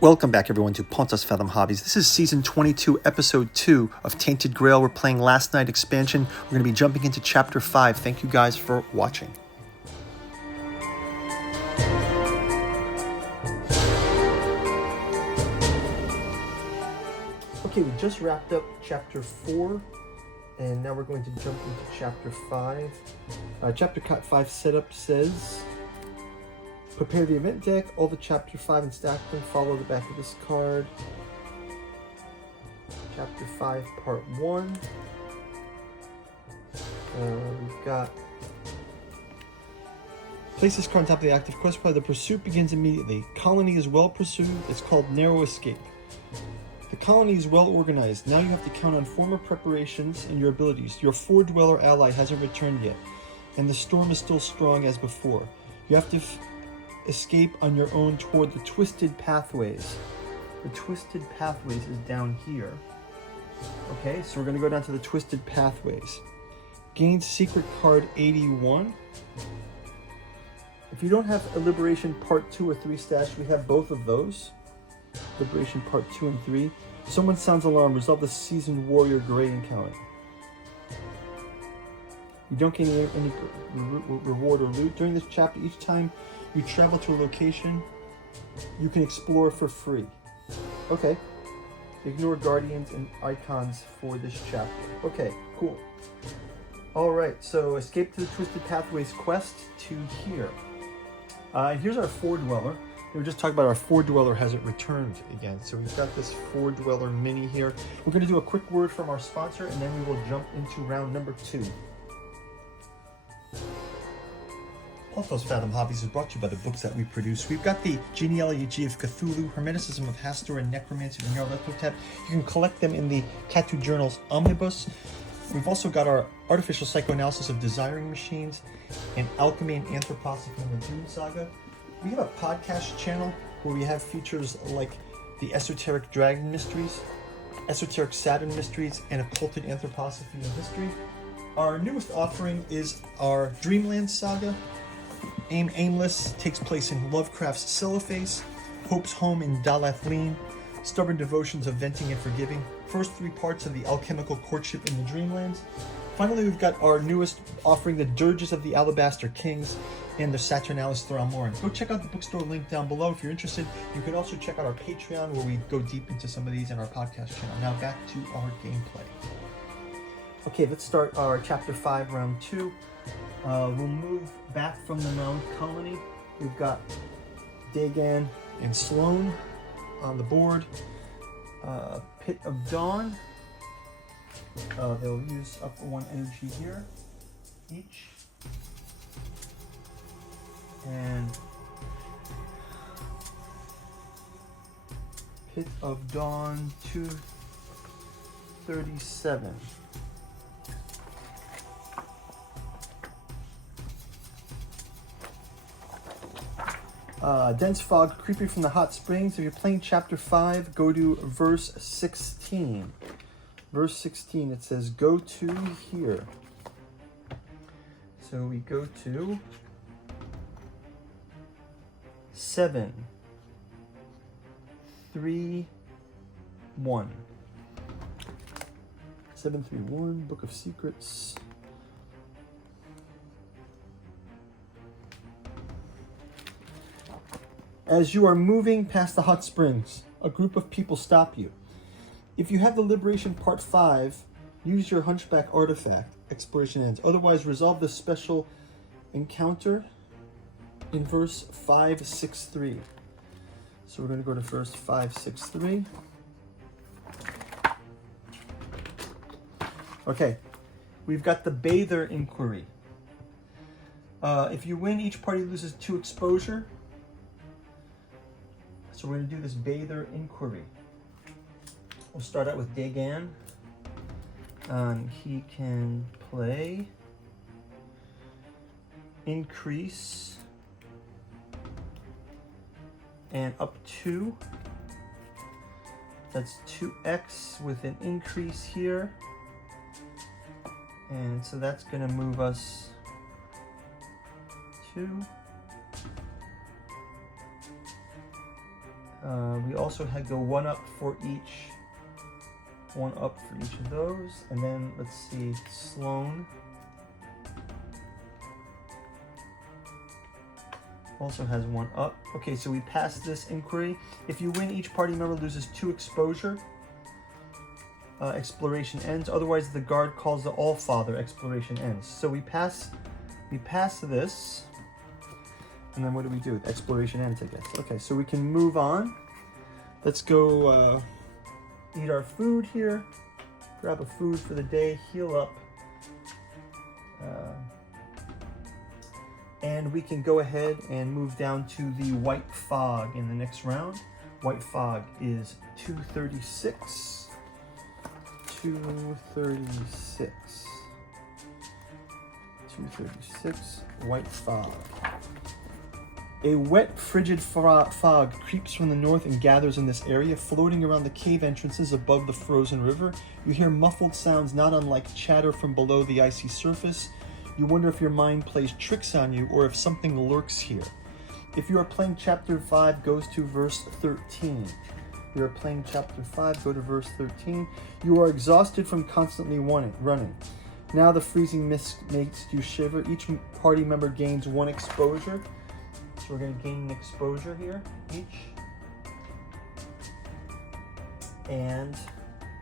Welcome back, everyone, to Pontus Fathom Hobbies. This is Season 22, Episode 2 of Tainted Grail. We're playing Last Night Expansion. We're going to be jumping into Chapter 5. Thank you guys for watching. Okay, we just wrapped up Chapter 4, and now we're going to jump into Chapter 5. Chapter 5 setup says... Prepare the event deck, all the Chapter 5 and stack them, follow the back of this card. Chapter 5, Part 1. We've got... Place this card on top of the active quest pile. The pursuit begins immediately. Colony is well pursued. It's called Narrow Escape. The colony is well organized. Now you have to count on former preparations and your abilities. Your four-dweller ally hasn't returned yet, and the storm is still strong as before. You have to escape on your own toward the Twisted Pathways. The Twisted Pathways is down here. Okay, so we're going to go down to the Twisted Pathways. Gain secret card 81. If you don't have a Liberation Part 2 or 3 stash, we have both of those. Liberation Part 2 and 3. Someone sounds alarm. Resolve the Seasoned Warrior Gray encounter. You don't gain any reward or loot. During this chapter, each time you travel to a location, you can explore for free. Okay. Ignore guardians and icons for this chapter. Okay, cool. Alright, so escape to the Twisted Pathways quest to here. Here's our four-dweller. We were just talking about our four-dweller hasn't returned again. So we've got this four-dweller mini here. We're going to do a quick word from our sponsor, and then we will jump into round number 2. Pontus Fathom Hobbies is brought to you by the books that we produce. We've got the Genealogy of Cthulhu, Hermeticism of Hastur, and Necromancy of Nyarlathotep. You can collect them in the Catu Journals Omnibus. We've also got our Artificial Psychoanalysis of Desiring Machines and Alchemy and Anthroposophy in the Dune Saga. We have a podcast channel where we have features like the Esoteric Dragon Mysteries, Esoteric Saturn Mysteries, and Occulted Anthroposophy and History. Our newest offering is our Dreamland Saga. Aimless takes place in Lovecraft's Cellophase, Hope's Home in Dalathleen, Stubborn Devotions of Venting and Forgiving, first 3 parts of the Alchemical Courtship in the Dreamlands. Finally, we've got our newest offering, the Dirges of the Alabaster Kings and the Saturnalis Thramoran. Go check out the bookstore link down below if you're interested. You can also check out our Patreon where we go deep into some of these in our podcast channel. Now back to our gameplay. Okay, let's start our Chapter 5, Round 2. We'll move back from the Mound Colony. We've got Dagan and Sloan on the board. Pit of Dawn. They'll use up 1 energy here, each. And Pit of Dawn 237. Dense fog creeping from the hot springs. If you're playing Chapter 5, go to verse 16. Verse 16, it says, go to here. So we go to 7, 3, 1. 731, Book of Secrets. As you are moving past the hot springs, a group of people stop you. If you have the Liberation Part 5, use your Hunchback artifact. Exploration ends. Otherwise, resolve this special encounter in verse 563. So we're going to go to verse 563. Okay, we've got the Bather Inquiry. If you win, each party loses 2 exposure. So we're going to do this Bather Inquiry. We'll start out with Dagan. He can play Increase and up 2. That's 2x with an increase here. And so that's going to move us 2. We also had go 1 up for each. 1 up for each of those. And then let's see, Sloan also has 1 up. Okay, so we passed this inquiry. If you win, each party member loses 2 exposure. Exploration ends. Otherwise, the guard calls the All-Father. Exploration ends. So we pass this. And then what do we do? Exploration ends, I guess. Okay, so we can move on. Let's go eat our food here. Grab a food for the day. Heal up. And we can go ahead and move down to the White Fog in the next round. White Fog is 236. 236. 236. White Fog. A wet, frigid fog creeps from the north and gathers in this area, floating around the cave entrances above the frozen river. You hear muffled sounds not unlike chatter from below the icy surface. You wonder if your mind plays tricks on you or if something lurks here. If you are playing Chapter 5, goes to verse 13. If you are playing Chapter 5, go to verse 13. You are exhausted from constantly running. Now the freezing mist makes you shiver. Each party member gains 1 exposure. So we're going to gain an exposure here, each. And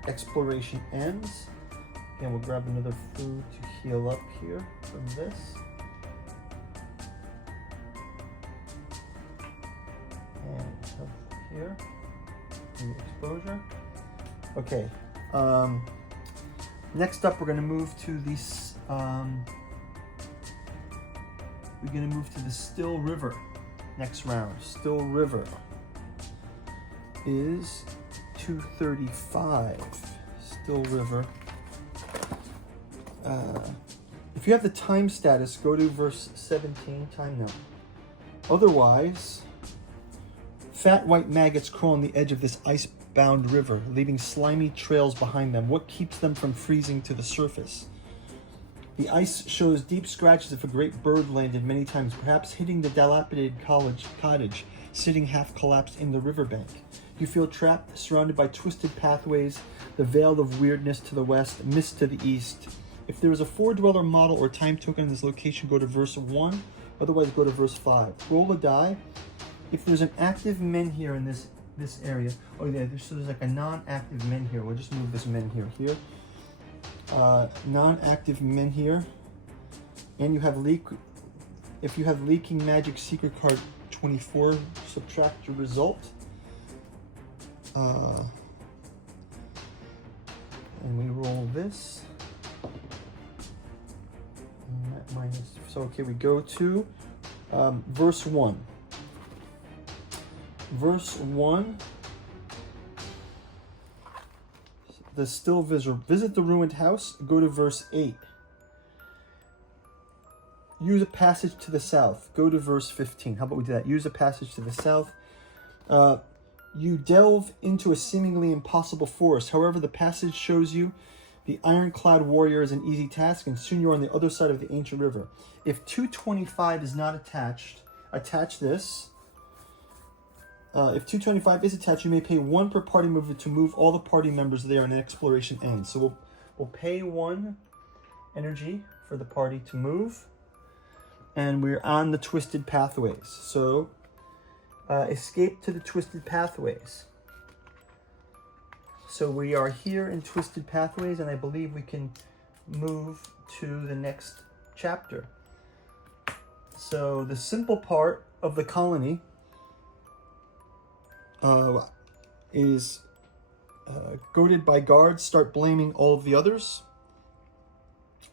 exploration ends. Again, we'll grab another food to heal up here from this. And up here, new exposure. Okay. Next up, we're going to move to this. We're going to move to the Still River next round. Still River is 235. Still River. If you have the time status, go to verse 17, time now. Otherwise, fat white maggots crawl on the edge of this ice-bound river, leaving slimy trails behind them. What keeps them from freezing to the surface? The ice shows deep scratches if a great bird landed many times, perhaps hitting the dilapidated cottage, sitting half collapsed in the riverbank. You feel trapped, surrounded by twisted pathways, the veil of weirdness to the west, mist to the east. If there is a 4-dweller model or time token in this location, go to verse 1. Otherwise, go to verse 5. Roll a die. If there's an active men here in this area, oh yeah, there's like a non-active men here. We'll just move this men here. Non-active men here, and you have if you have leaking magic secret card 24, subtract your result, and we roll this, and that minus, so okay, we go to verse 1. Verse 1. The still visit the ruined house. Go to verse 8. Use a passage to the south. Go to verse 15. How about we do that? Use a passage to the south. You delve into a seemingly impossible forest. However, the passage shows you the ironclad warrior is an easy task, and soon you're on the other side of the ancient river. If 225 is not attached, attach this. If 225 is attached, you may pay 1 per party member to move all the party members there and an exploration ends. So we'll pay 1 energy for the party to move. And we're on the twisted pathways. So escape to the twisted pathways. So we are here in twisted pathways, and I believe we can move to the next chapter. So the simple part of the colony is goaded by guards, start blaming all of the others,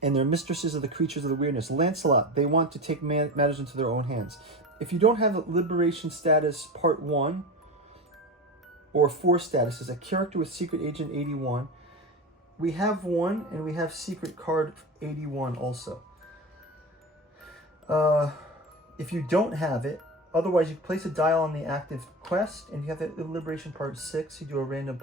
and they're mistresses of the creatures of the weirdness. Lancelot, they want to take matters into their own hands. If you don't have a liberation status part 1 or 4 statuses, a character with secret agent 81, we have 1, and we have secret card 81 also. If you don't have it, otherwise, you place a dial on the active quest, and you have the liberation part 6. You do a random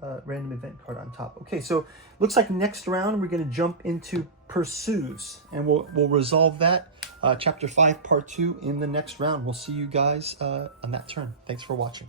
event card on top. Okay, so looks like next round we're going to jump into Pursues, and we'll resolve that chapter 5 part 2 in the next round. We'll see you guys on that turn. Thanks for watching.